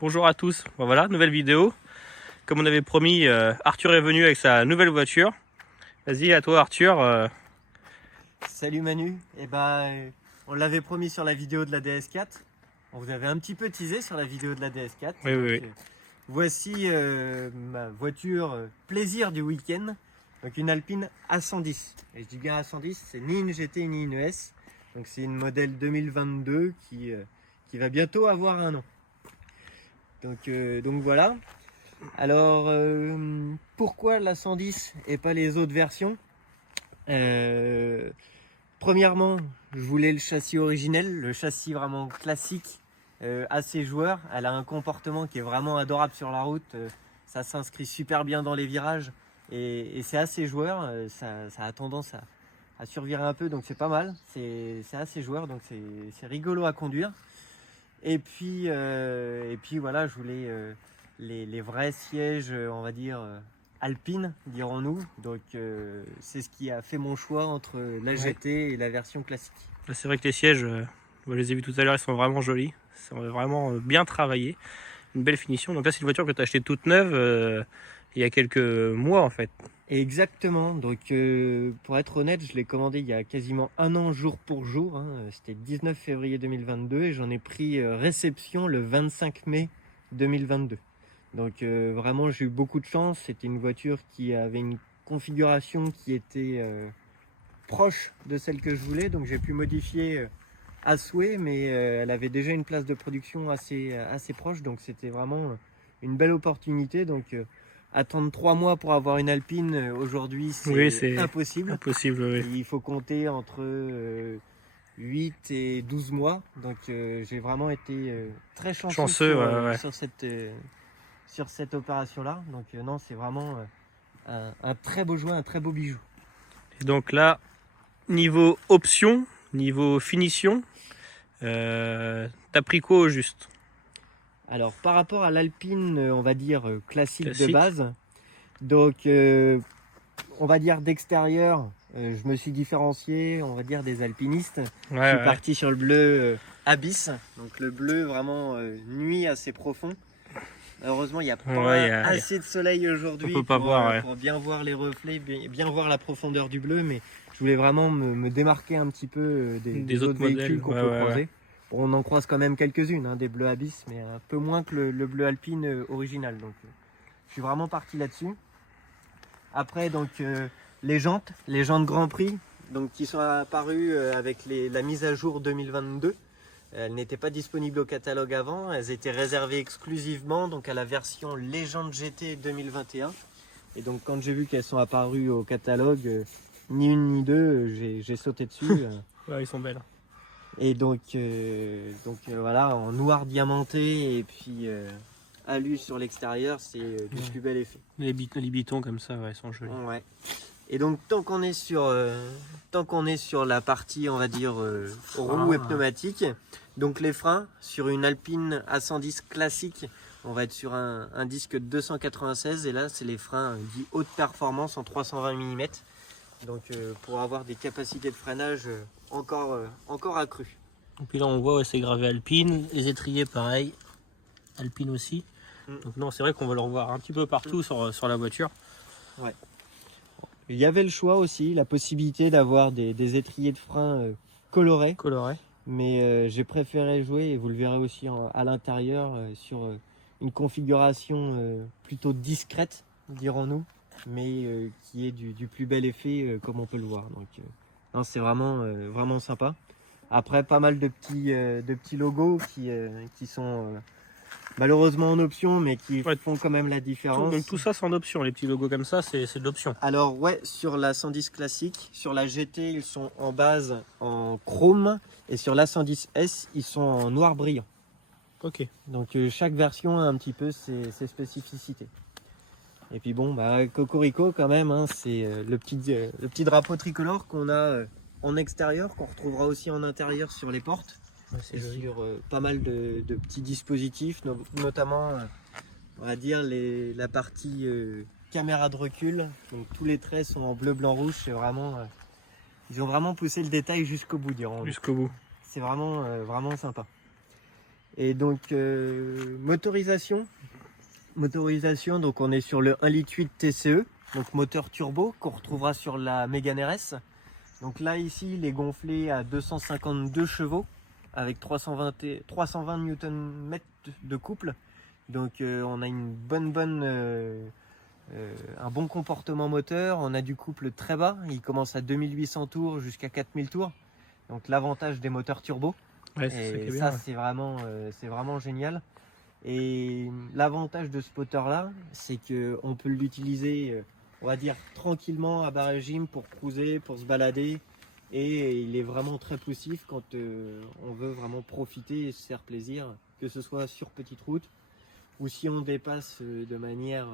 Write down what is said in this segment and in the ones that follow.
Bonjour à tous, bon, voilà, nouvelle vidéo. Comme on avait promis, Arthur est venu avec sa nouvelle voiture. Vas-y, à toi Arthur. Salut Manu, on l'avait promis sur la vidéo de la DS4. On vous avait un petit peu teasé sur la vidéo de la DS4. Oui. Voici ma voiture plaisir du week-end. Donc une Alpine A110. Et je dis bien A110, c'est ni une GT ni une ES. Donc c'est une modèle 2022 qui va bientôt avoir un an. Donc voilà. Alors pourquoi la 110 et pas les autres versions? Premièrement, je voulais le châssis originel, le châssis vraiment classique, assez joueur. Elle a un comportement qui est vraiment adorable sur la route. Ça s'inscrit super bien dans les virages et c'est assez joueur. Ça a tendance à survirer un peu, donc c'est pas mal. C'est assez joueur, donc c'est rigolo à conduire. Et puis voilà, je voulais les vrais sièges, on va dire Alpine, dirons-nous. Donc c'est ce qui a fait mon choix entre la GT et la version classique. C'est vrai que les sièges, je les ai vus tout à l'heure, ils sont vraiment jolis. Ils sont vraiment bien travaillés. Une belle finition. Donc là, c'est une voiture que tu as achetée toute neuve il y a quelques mois en fait. Exactement. Donc pour être honnête, je l'ai commandé il y a quasiment un an jour pour jour. Hein. C'était 19 février 2022 et j'en ai pris réception le 25 mai 2022. Donc vraiment, j'ai eu beaucoup de chance. C'était une voiture qui avait une configuration qui était proche de celle que je voulais. Donc j'ai pu modifier à souhait, mais elle avait déjà une place de production assez proche. Donc c'était vraiment une belle opportunité. Donc attendre 3 mois pour avoir une Alpine aujourd'hui, c'est impossible. Oui. Il faut compter entre 8 et 12 mois. Donc j'ai vraiment été très chanceux sur cette opération-là. Donc non, c'est vraiment un très beau jouet, un très beau bijou. Et donc là, niveau option, niveau finition, t'as pris quoi au juste? Alors par rapport à l'Alpine, on va dire classique de base, donc on va dire d'extérieur, je me suis différencié, on va dire des alpinistes. Je suis parti sur le bleu Abyss, donc le bleu vraiment nuit assez profond. Heureusement, il n'y a pas assez de soleil aujourd'hui pour bien voir les reflets, bien voir la profondeur du bleu, mais je voulais vraiment me démarquer un petit peu des autres véhicules qu'on peut croiser. Bon, on en croise quand même quelques-unes, hein, des bleus Abyss, mais un peu moins que le bleu Alpine original. Donc, je suis vraiment parti là-dessus. Après, donc, les jantes Grand Prix, donc, qui sont apparues avec la mise à jour 2022. Elles n'étaient pas disponibles au catalogue avant, elles étaient réservées exclusivement donc à la version Légende GT 2021. Et donc quand j'ai vu qu'elles sont apparues au catalogue, ni une ni deux, j'ai sauté dessus. Ouais, ils sont belles. Et donc voilà, en noir diamanté et puis alu sur l'extérieur, c'est du plus bel effet. Les bitons comme ça, ils sont jolis. Ouais. Et donc tant qu'on est sur la partie, on va dire roues et pneumatiques, donc les freins sur une Alpine A110 classique, on va être sur un disque 296 et là c'est les freins dits haute performance en 320 mm. Donc pour avoir des capacités de freinage encore accrues. Et puis là on voit c'est gravé Alpine, les étriers pareil, Alpine aussi. Donc non, c'est vrai qu'on va le revoir un petit peu partout sur la voiture. Ouais. Il y avait le choix aussi, la possibilité d'avoir des étriers de frein colorés. Mais j'ai préféré jouer, et vous le verrez aussi à l'intérieur, sur une configuration plutôt discrète, dirons-nous, mais qui est du plus bel effet comme on peut le voir. Donc c'est vraiment sympa. Après, pas mal de petits logos qui sont malheureusement en option, mais qui font quand même la différence. Donc tout ça c'est en option, les petits logos comme ça, c'est de l'option. Alors ouais, sur la 110 classique, sur la GT, ils sont en base en chrome, et sur la 110S, ils sont en noir brillant. Ok. Donc chaque version a un petit peu ses spécificités. Et puis bon, Cocorico quand même, hein, c'est le petit drapeau tricolore qu'on a en extérieur, qu'on retrouvera aussi en intérieur sur les portes. Et sur pas mal de petits dispositifs, notamment on va dire la partie caméra de recul. Donc tous les traits sont en bleu, blanc, rouge. C'est vraiment, ils ont vraiment poussé le détail jusqu'au bout, dirons-nous. Jusqu'au bout. C'est vraiment sympa. Et donc motorisation, donc on est sur le 1,8 litre TCE, donc moteur turbo qu'on retrouvera sur la Mégane RS. Donc là ici il est gonflé à 252 chevaux avec 320 Nm de couple. Donc on a une un bon comportement moteur, on a du couple très bas, il commence à 2800 tours jusqu'à 4000 tours. Donc l'avantage des moteurs turbo. Ouais, Et ça, ça c'est vraiment génial. Et l'avantage de ce moteur-là, c'est qu'on peut l'utiliser, on va dire, tranquillement à bas régime pour cruiser, pour se balader. Et il est vraiment très poussif quand on veut vraiment profiter et se faire plaisir, que ce soit sur petite route ou si on dépasse de manière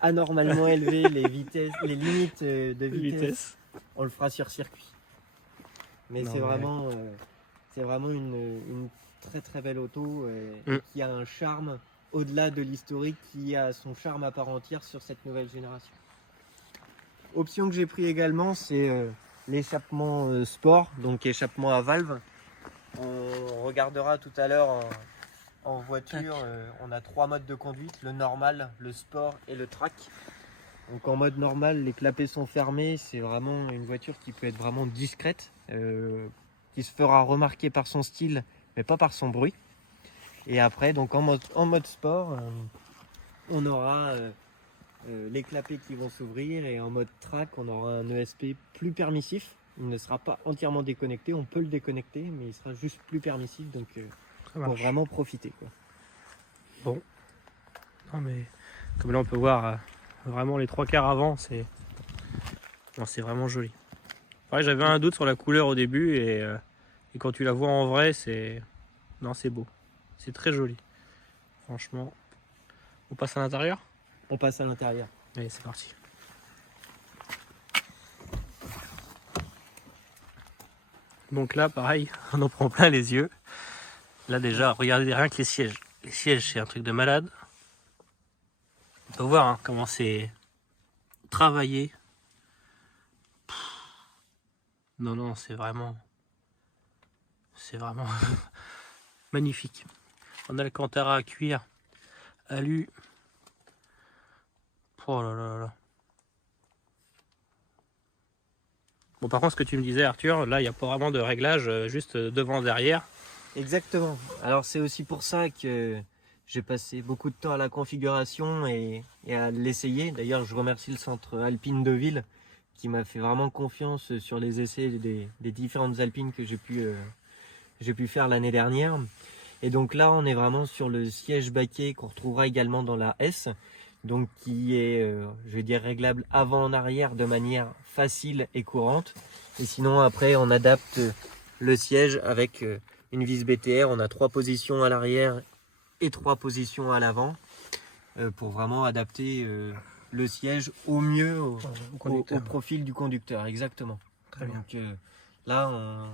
anormalement élevée les limites de vitesse, on le fera sur circuit. Mais c'est vraiment une très très belle auto et qui a un charme au-delà de l'historique, qui a son charme à part entière sur cette nouvelle génération. Option que j'ai pris également, c'est l'échappement sport, donc échappement à valve. On regardera tout à l'heure en voiture, on a 3 modes de conduite, le normal, le sport et le track. Donc en mode normal, les clapets sont fermés, c'est vraiment une voiture qui peut être vraiment discrète, qui se fera remarquer par son style, mais pas par son bruit. Et après, donc en mode sport, on aura les clapets qui vont s'ouvrir, et en mode track, on aura un ESP plus permissif. Il ne sera pas entièrement déconnecté, on peut le déconnecter, mais il sera juste plus permissif, donc pour vraiment profiter, quoi. Bon, non mais comme là on peut voir vraiment les 3/4 avant, c'est vraiment joli. Pareil, j'avais un doute sur la couleur au début et quand tu la vois en vrai, c'est beau, c'est très joli. Franchement, on passe à l'intérieur. On passe à l'intérieur. Allez, c'est parti. Donc là, pareil, on en prend plein les yeux. Là déjà, regardez rien que les sièges. Les sièges, c'est un truc de malade. On peut voir hein, comment c'est travaillé. Non, c'est vraiment magnifique. On a le Alcantara à cuir, alu. Oh là là là. Bon, par contre, ce que tu me disais, Arthur, là, il n'y a pas vraiment de réglage, juste devant, derrière. Exactement. Alors, c'est aussi pour ça que j'ai passé beaucoup de temps à la configuration et à l'essayer. D'ailleurs, je remercie le centre Alpine Deauville qui m'a fait vraiment confiance sur les essais des différentes Alpines que j'ai pu faire l'année dernière. Et donc là, on est vraiment sur le siège baquet qu'on retrouvera également dans la S. Donc qui est, je vais dire, réglable avant en arrière de manière facile et courante. Et sinon après on adapte le siège avec une vis BTR. On a 3 positions à l'arrière et 3 positions à l'avant pour vraiment adapter le siège au mieux au profil du conducteur. Exactement. Très bien. Donc là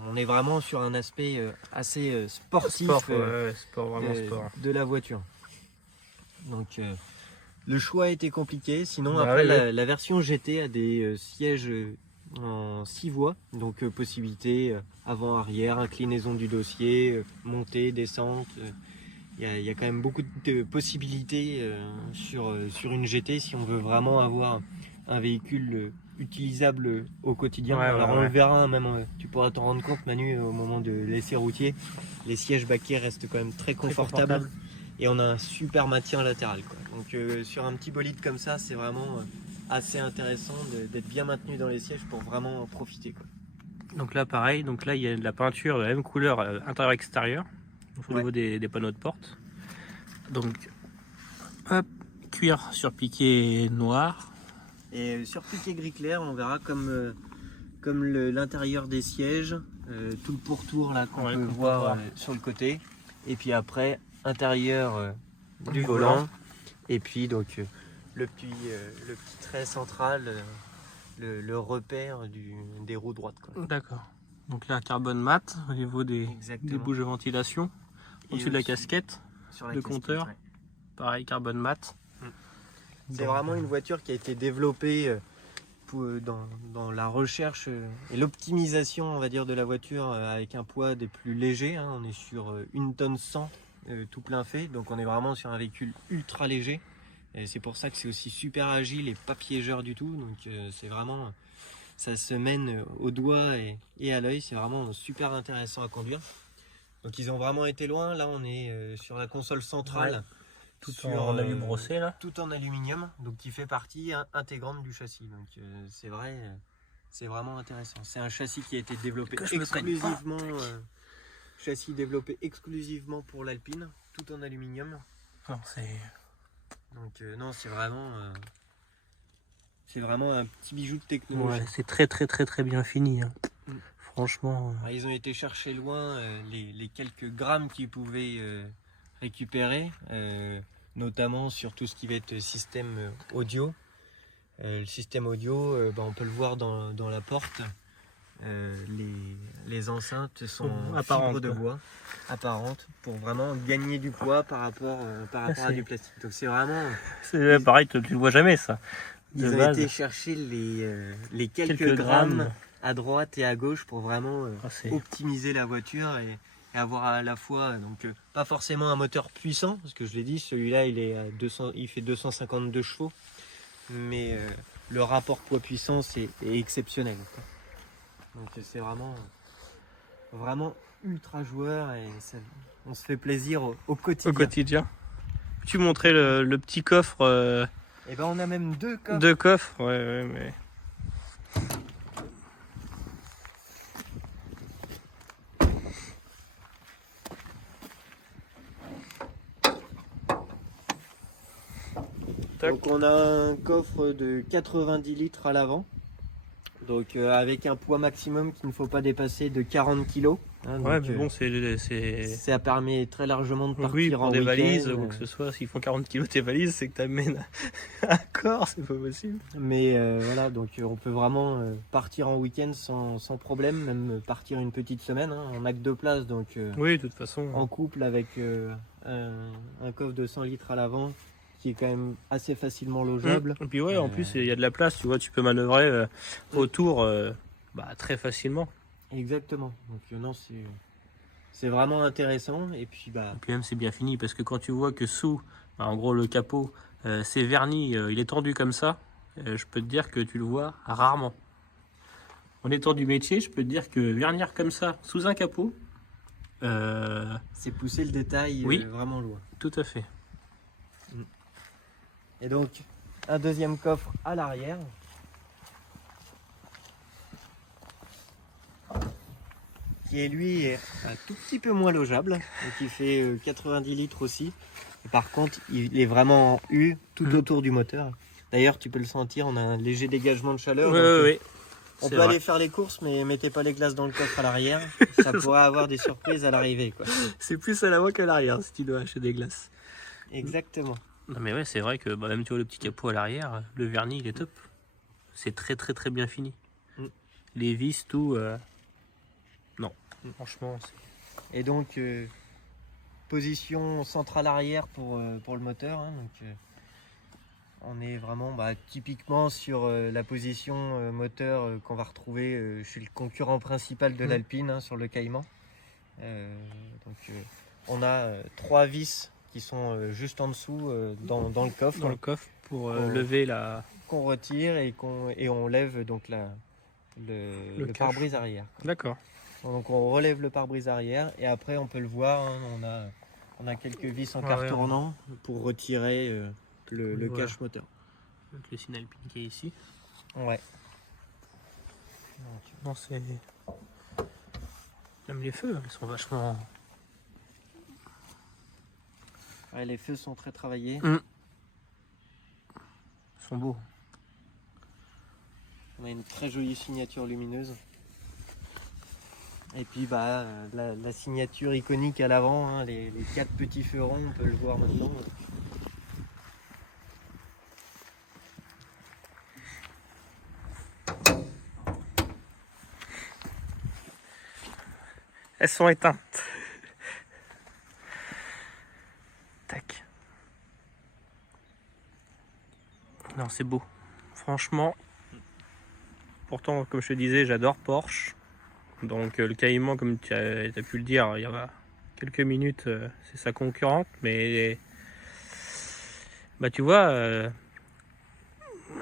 on est vraiment sur un aspect assez sportif sport. De la voiture. Donc le choix a été compliqué, sinon après la version GT a des sièges en 6 voies, donc possibilité avant-arrière, inclinaison du dossier, montée, descente. Il y a quand même beaucoup de possibilités sur une GT si on veut vraiment avoir un véhicule utilisable au quotidien. Alors on le verra, même tu pourras t'en rendre compte Manu au moment de l'essai routier, les sièges baquets restent quand même très confortables. Et on a un super maintien latéral, quoi. Donc sur un petit bolide comme ça, c'est vraiment assez intéressant d'être bien maintenu dans les sièges pour vraiment en profiter, quoi. Donc là pareil, donc là il y a de la peinture de la même couleur intérieur-extérieur au niveau des panneaux de porte. Donc hop, cuir surpiqué noir. Et surpiqué gris clair, on verra comme l'intérieur des sièges, tout le pourtour là qu'on peut voir sur le côté. Et puis après intérieur du volant, et puis donc le petit trait central, le repère des roues droites, quoi. D'accord. Donc là, carbone mat au niveau des bouches de ventilation, au-dessus de la casquette, le compteur, pareil, carbone mat. C'est vraiment une voiture qui a été développée dans la recherche et l'optimisation, on va dire, de la voiture avec un poids des plus légers. Hein. On est sur 1 tonne 100 tout plein fait, donc on est vraiment sur un véhicule ultra léger. Et c'est pour ça que c'est aussi super agile et pas piégeur du tout. Donc c'est vraiment, ça se mène au doigt et à l'œil. C'est vraiment super intéressant à conduire. Donc ils ont vraiment été loin. Là on est sur la console centrale. Ouais. Tout en alu brossé là. Tout en aluminium, donc qui fait partie intégrante du châssis. Donc c'est vrai, c'est vraiment intéressant. C'est un châssis qui a été développé exclusivement, châssis développé exclusivement pour l'Alpine, tout en aluminium. Non, c'est... Donc non, c'est vraiment un petit bijou de technologie. Ouais, c'est très bien fini. Hein. Franchement. Alors, ils ont été chercher loin les quelques grammes qu'ils pouvaient récupérer. Notamment sur tout ce qui va être système audio. Le système audio, on peut le voir dans la porte. Les enceintes sont en fibre de bois, apparentes, pour vraiment gagner du poids par rapport à du plastique. Donc c'est vraiment... C'est pareil, tu le vois jamais ça. Ils ont été chercher les quelques grammes à droite et à gauche pour vraiment optimiser la voiture et avoir à la fois, donc pas forcément un moteur puissant, parce que je l'ai dit, celui-là il fait 252 chevaux, mais le rapport poids-puissance est exceptionnel. Donc c'est vraiment ultra joueur et on se fait plaisir au quotidien. Au quotidien. Tu montrais le petit coffre. Et ben on a même deux coffres. Deux coffres, ouais, mais... Donc on a un coffre de 90 litres à l'avant, donc avec un poids maximum qu'il ne faut pas dépasser de 40 kg. Hein, ouais, donc, mais bon, ça permet très largement de partir oui, pour en des week-end, valises ou que ce soit. S'ils font 40 kg tes valises, c'est que t'amènes un corps, c'est pas possible. Mais voilà, donc on peut vraiment partir en week-end sans problème, même partir une petite semaine. Hein. On n'a que 2 places, donc oui, de toute façon. En couple avec un coffre de 100 litres à l'avant, qui est quand même assez facilement logeable. Et puis ouais, en plus il y a de la place, tu vois, tu peux manœuvrer autour très facilement. Exactement. Donc non, c'est vraiment intéressant. Et puis même c'est bien fini parce que quand tu vois que sous, en gros le capot, c'est verni, il est tendu comme ça, je peux te dire que tu le vois rarement. En étant du métier, je peux te dire que vernir comme ça sous un capot, c'est pousser le détail vraiment loin. Tout à fait. Et donc, un deuxième coffre à l'arrière. Qui est lui un tout petit peu moins logeable. Donc il fait 90 litres aussi. Et par contre, il est vraiment en U tout autour du moteur. D'ailleurs, tu peux le sentir, on a un léger dégagement de chaleur. Oui. On peut aller faire les courses, mais mettez pas les glaces dans le coffre à l'arrière. Ça pourrait avoir des surprises à l'arrivée, quoi. C'est plus à l'avant qu'à l'arrière si tu dois acheter des glaces. Exactement. Non mais ouais, c'est vrai que même tu vois le petit capot à l'arrière, le vernis il est top. C'est très bien fini. Les vis, tout. Non, franchement. Et donc, position centrale arrière pour le moteur. Hein, donc, on est vraiment typiquement sur la position moteur qu'on va retrouver chez le concurrent principal de l'Alpine, hein, sur le Cayman. On a 3 vis qui sont juste en dessous dans le coffre. Dans le coffre pour lever la... Qu'on retire et on lève donc le pare-brise arrière. D'accord. Donc on relève le pare-brise arrière et après on peut le voir, hein, on a quelques vis en quart tournant pour retirer le cache moteur. Avec le signe Alpine qui est ici. Ouais. Non, c'est... Même les feux, ils sont vachement... Ouais, les feux sont très travaillés. Ils sont beaux. On a une très jolie signature lumineuse. Et puis la signature iconique à l'avant, hein, les 4 petits feux ronds, on peut le voir maintenant. Elles sont éteintes. Tac. Non, c'est beau. Franchement, pourtant, comme je te disais, j'adore Porsche. Donc le Cayman, comme tu as pu le dire, il y a quelques minutes, c'est sa concurrente. Mais bah tu vois,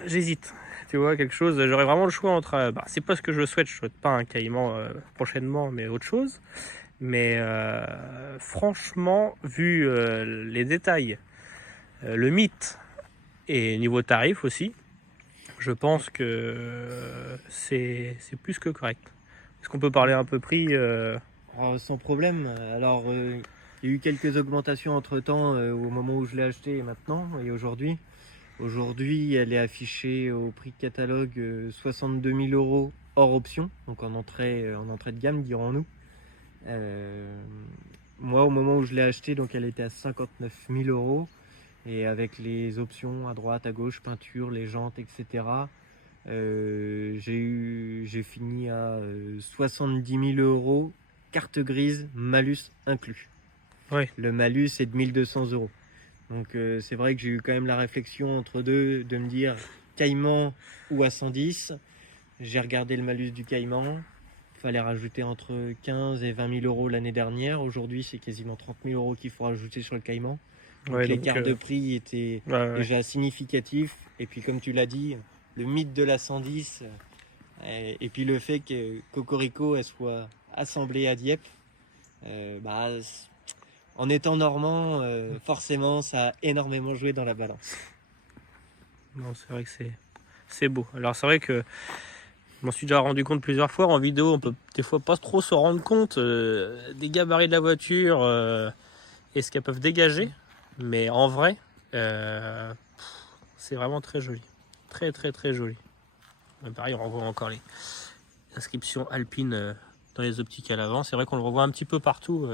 j'hésite. Tu vois, quelque chose, j'aurais vraiment le choix entre... c'est pas ce que je souhaite pas un Cayman prochainement, mais autre chose. Mais franchement, vu les détails, le mythe et niveau tarif aussi, je pense que c'est plus que correct. Est-ce qu'on peut parler un peu prix Sans problème. Alors, il y a eu quelques augmentations entre-temps au moment où je l'ai acheté et maintenant, et aujourd'hui. Aujourd'hui, elle est affichée au prix de catalogue 62 000 € hors option, donc en entrée de gamme, dirons-nous. Moi, au moment où je l'ai acheté, donc elle était à 59 000 €, et avec les options à droite, à gauche, peinture, les jantes, etc. J'ai fini à 70 000 €, carte grise, malus inclus. Ouais. Le malus est de 1 200 €. Donc c'est vrai que j'ai eu quand même la réflexion entre deux de me dire Cayman ou à 110. J'ai regardé le malus du Cayman. Il fallait rajouter entre 15 et 20 000 € l'année dernière. Aujourd'hui, c'est quasiment 30 000 € qu'il faut rajouter sur le Cayman. Donc l'écart de prix était déjà significatif. Et puis comme tu l'as dit, le mythe de la 110 et puis le fait que Cocorico elle soit assemblée à Dieppe, en étant normand, forcément, ça a énormément joué dans la balance. Non, c'est vrai que c'est beau. Alors c'est vrai que je m'en suis déjà rendu compte plusieurs fois. En vidéo, on peut des fois pas trop se rendre compte des gabarits de la voiture et ce qu'elles peuvent dégager. Mais en vrai, c'est vraiment très joli. Très très très joli. Mais pareil, on revoit encore les inscriptions Alpine dans les optiques à l'avant. C'est vrai qu'on le revoit un petit peu partout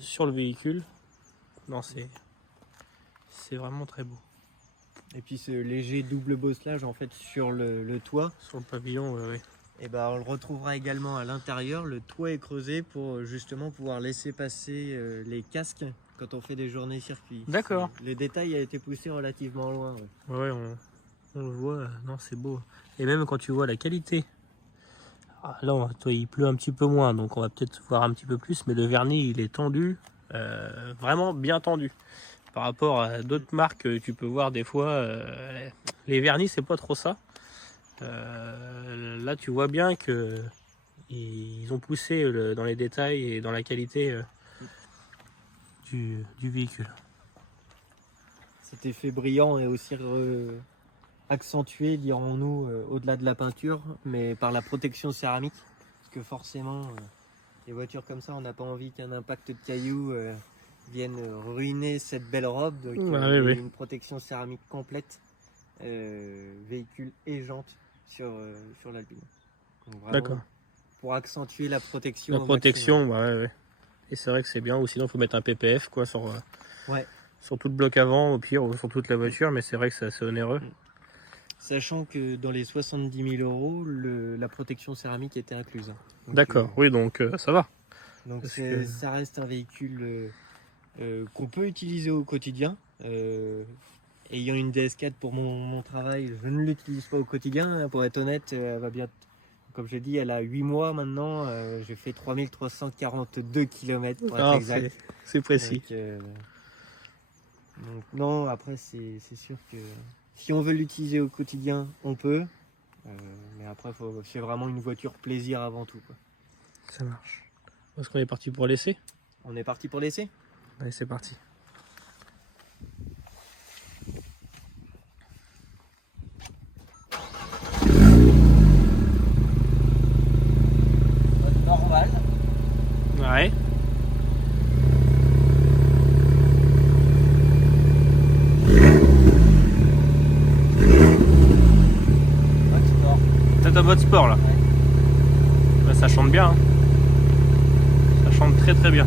sur le véhicule. Non, c'est vraiment très beau. Et puis ce léger double bosselage en fait sur le toit. Sur le pavillon, ouais. Et on le retrouvera également à l'intérieur. Le toit est creusé pour justement pouvoir laisser passer les casques quand on fait des journées circuit. D'accord. Le détail a été poussé relativement loin. Ouais, on le voit. Non, c'est beau. Et même quand tu vois la qualité. Là, toi, il pleut un petit peu moins, donc on va peut-être voir un petit peu plus. Mais le vernis, il est tendu, vraiment bien tendu. Par rapport à d'autres marques que tu peux voir des fois, les vernis, c'est pas trop ça. Là, tu vois bien que ils ont poussé dans les détails et dans la qualité du véhicule. Cet effet brillant est aussi accentué, dirons-nous, au-delà de la peinture, mais par la protection céramique. Parce que forcément, les voitures comme ça, on n'a pas envie qu'un impact de cailloux vienne ruiner cette belle robe. Donc, une protection céramique complète, véhicule et jantes sur l'Alpine. D'accord. Pour accentuer la protection. La protection, ouais. Et c'est vrai que c'est bien, ou sinon il faut mettre un PPF quoi, sur tout le bloc avant, au pire, ou sur toute la voiture, mais c'est vrai que c'est assez onéreux. Sachant que dans les 70 000 €, la protection céramique était incluse. D'accord, oui, donc ça va. Donc ça reste un véhicule qu'on peut utiliser au quotidien. Ayant une DS4 pour mon travail, je ne l'utilise pas au quotidien. Pour être honnête, elle va bien. Comme je l'ai dit, elle a 8 mois maintenant. J'ai fait 3342 km pour être exact. C'est précis. Donc non, après c'est sûr que si on veut l'utiliser au quotidien, on peut. Mais après, c'est vraiment une voiture plaisir avant tout, quoi. Ça marche. Est-ce qu'on est parti pour l'essai? On est parti pour l'essai? Allez, c'est parti. Normal. Ouais. T'as ta mode sport là. Ouais, ça chante bien. Hein. Ça chante très très bien.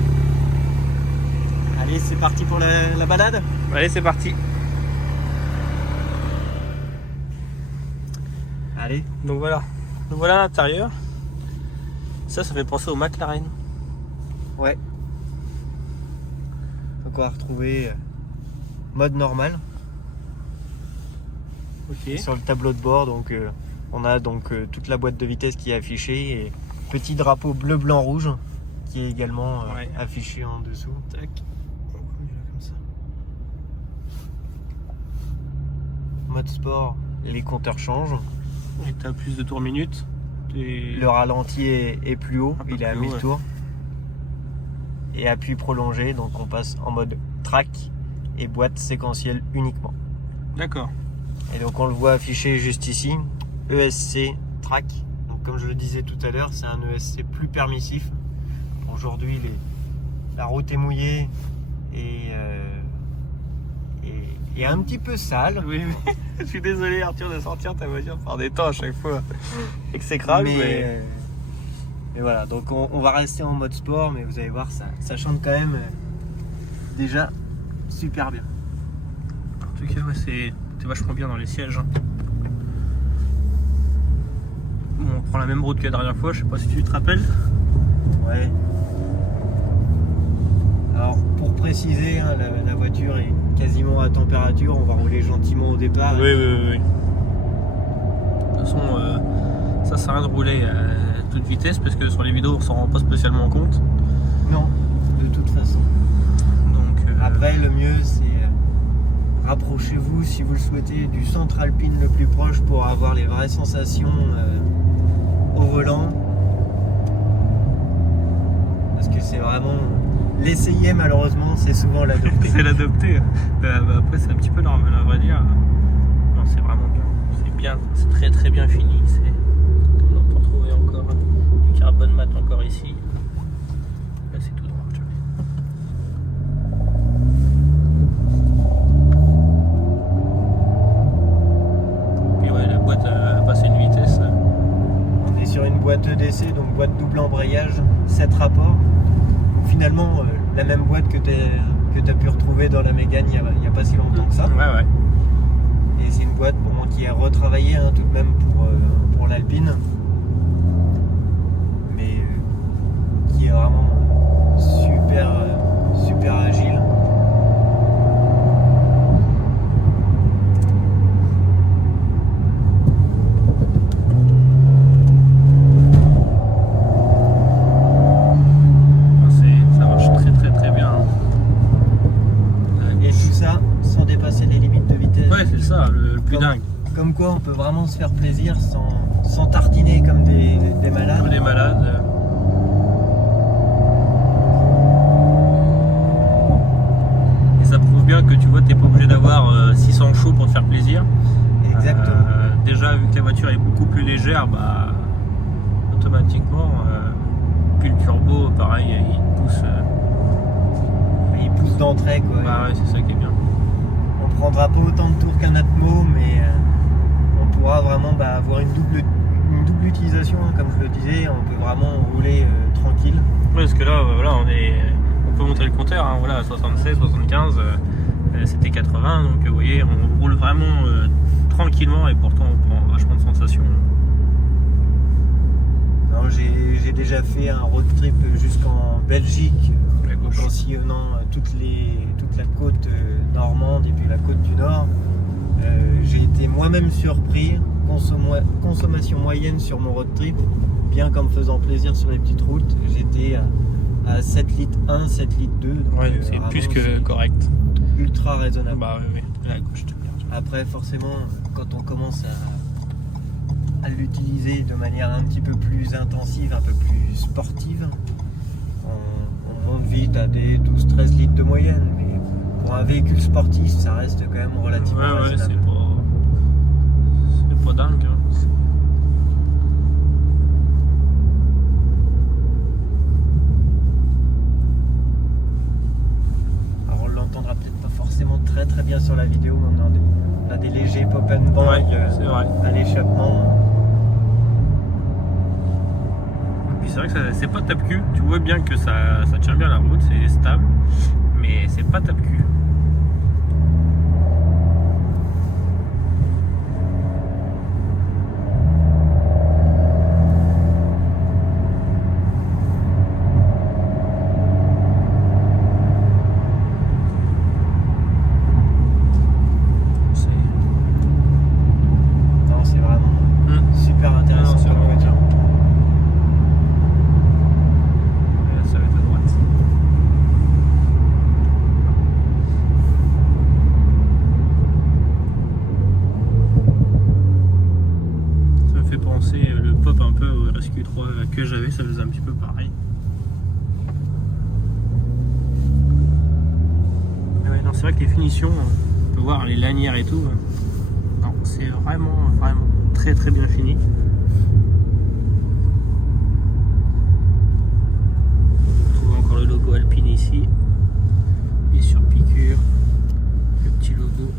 Allez, c'est parti pour la balade. Allez, c'est parti. Allez. Donc voilà. Nous voilà à l'intérieur. Ça fait penser au McLaren. Ouais. Donc on va retrouver mode normal. Ok. Sur le tableau de bord, donc On a donc toute la boîte de vitesse qui est affichée et petit drapeau bleu, blanc, rouge qui est également affiché en dessous. Tac. Comme ça. Mode sport, les compteurs changent. Et tu as plus de tours minute. Le ralenti est plus haut, il est à 1000 tours. Et appui prolongé, donc on passe en mode track et boîte séquentielle uniquement. D'accord. Et donc on le voit affiché juste ici, ESC track. Donc comme je le disais tout à l'heure, c'est un ESC plus permissif. Aujourd'hui, la route est mouillée et un petit peu sale. Oui, oui. Je suis désolé Arthur de sortir ta voiture par des temps à chaque fois. Exécrable, mais voilà, donc on va rester en mode sport, mais vous allez voir, ça chante quand même déjà super bien. En tout cas, ouais, c'est vachement bien dans les sièges. Hein. Bon, on prend la même route que la dernière fois, je sais pas si tu te rappelles. Ouais. Alors pour préciser, hein, la voiture est quasiment à température, on va rouler gentiment au départ. Oui. De toute façon, ça sert à rien de rouler à toute vitesse parce que sur les vidéos on s'en rend pas spécialement compte. Non, de toute façon. Donc, après, le mieux c'est rapprochez-vous si vous le souhaitez du centre alpine le plus proche pour avoir les vraies sensations au volant. Parce que c'est vraiment... L'essayer malheureusement c'est souvent l'adopter. C'est l'adopter. Après c'est un petit peu normal à vrai dire. Non, c'est vraiment bien. C'est bien, c'est très très bien fini. Comme on peut retrouver encore du carbone mat encore ici. Là c'est tout droit. Puis ouais, la boîte a passé une vitesse. On est sur une boîte EDC, donc boîte double embrayage, 7 rapports. Finalement, la même boîte que tu as pu retrouver dans la Mégane il n'y a pas si longtemps que ça. Ouais. Et c'est une boîte pour moi qui est retravaillée tout de même pour l'Alpine. Mais qui est vraiment super agile. Comme quoi on peut vraiment se faire plaisir sans tartiner comme des malades. Comme des malades. Et ça prouve bien que tu vois, t'es pas obligé d'avoir 600 chevaux pour te faire plaisir. Exactement. Déjà vu que la voiture est beaucoup plus légère, automatiquement, puis le turbo pareil, il pousse d'entrée quoi. Ouais, c'est ça qui est bien. On prendra pas autant de tours qu'un Atmo, mais on pourra vraiment avoir une double utilisation, comme je le disais. On peut vraiment rouler tranquille. Ouais, parce que là, voilà, on peut montrer le compteur. Hein, voilà, 76, 75, c'était 80. Donc, vous voyez, on roule vraiment tranquillement et pourtant on prend vachement de sensations. J'ai déjà fait un road trip jusqu'en Belgique, en sillonnant toute la côte normande et puis la côte du Nord. J'ai été moi-même surpris, consommation moyenne sur mon road trip, bien qu'en me faisant plaisir sur les petites routes, j'étais à 7 litres 1, 7 litres 2. Donc ouais, c'est plus que correct. Ultra raisonnable. Bah oui. Là, gauche, après, forcément, quand on commence à l'utiliser de manière un petit peu plus intensive, un peu plus sportive, on monte vite à des 12-13 litres de moyenne. Mais pour un véhicule sportif, ça reste quand même relativement raisonnable. C'est pas dingue. Hein. Alors on l'entendra peut-être pas forcément très bien sur la vidéo, mais on a des légers pop and bang à l'échappement. C'est vrai que c'est pas tape-cul, tu vois bien que ça tient bien la route, c'est stable, mais c'est pas tape-cul. C'est vraiment que j'avais, ça faisait un petit peu pareil. Mais ouais, non, c'est vrai que les finitions, on peut voir les lanières et tout. Non, c'est vraiment très bien fini. On trouve encore le logo Alpine ici. Et sur piqûre, le petit logo.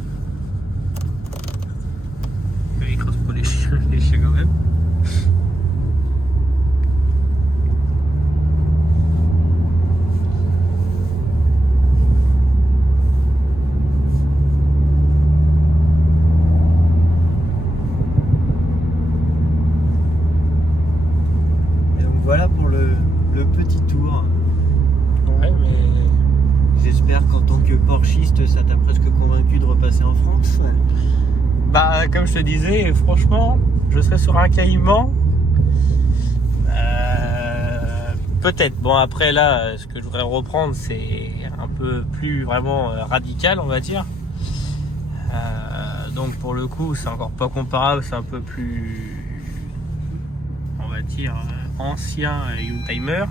Il écrase pas les chiens quand même. Voilà pour le petit tour. Ouais, mais j'espère qu'en tant que porschiste, ça t'a presque convaincu de repasser en France. Bah, comme je te disais, franchement, je serais sur un caïman. Peut-être. Bon, après là, ce que je voudrais reprendre, c'est un peu plus vraiment radical, on va dire. Donc pour le coup, c'est encore pas comparable, c'est un peu plus, on va dire, ancien Youngtimer,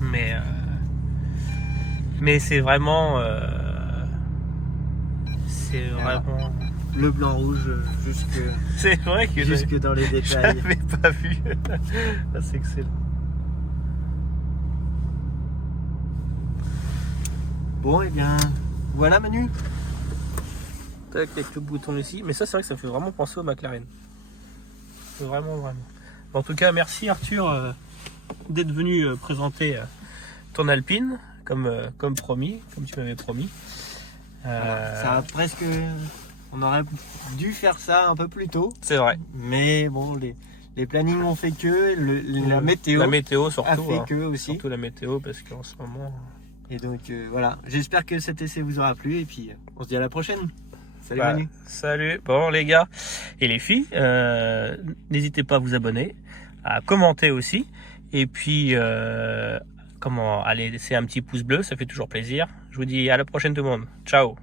mais c'est vraiment vraiment le blanc rouge jusque c'est vrai que jusque dans les détails. J'avais pas vu. C'est excellent. Bon, et bien voilà Manu. Tac, avec le bouton ici, mais ça c'est vrai que ça fait vraiment penser au McLaren. Vraiment. En tout cas, merci Arthur d'être venu présenter ton Alpine, comme promis, comme tu m'avais promis. Ça a presque... On aurait dû faire ça un peu plus tôt. C'est vrai. Mais bon, les plannings ont fait que, la météo surtout, a fait que aussi. Surtout la météo, parce qu'en ce moment... Et donc voilà, j'espère que cet essai vous aura plu, et puis on se dit à la prochaine. Salut Manu. Salut. Bon les gars et les filles, n'hésitez pas à vous abonner, à commenter aussi, et puis allez laisser un petit pouce bleu, ça fait toujours plaisir. Je vous dis à la prochaine tout le monde. Ciao.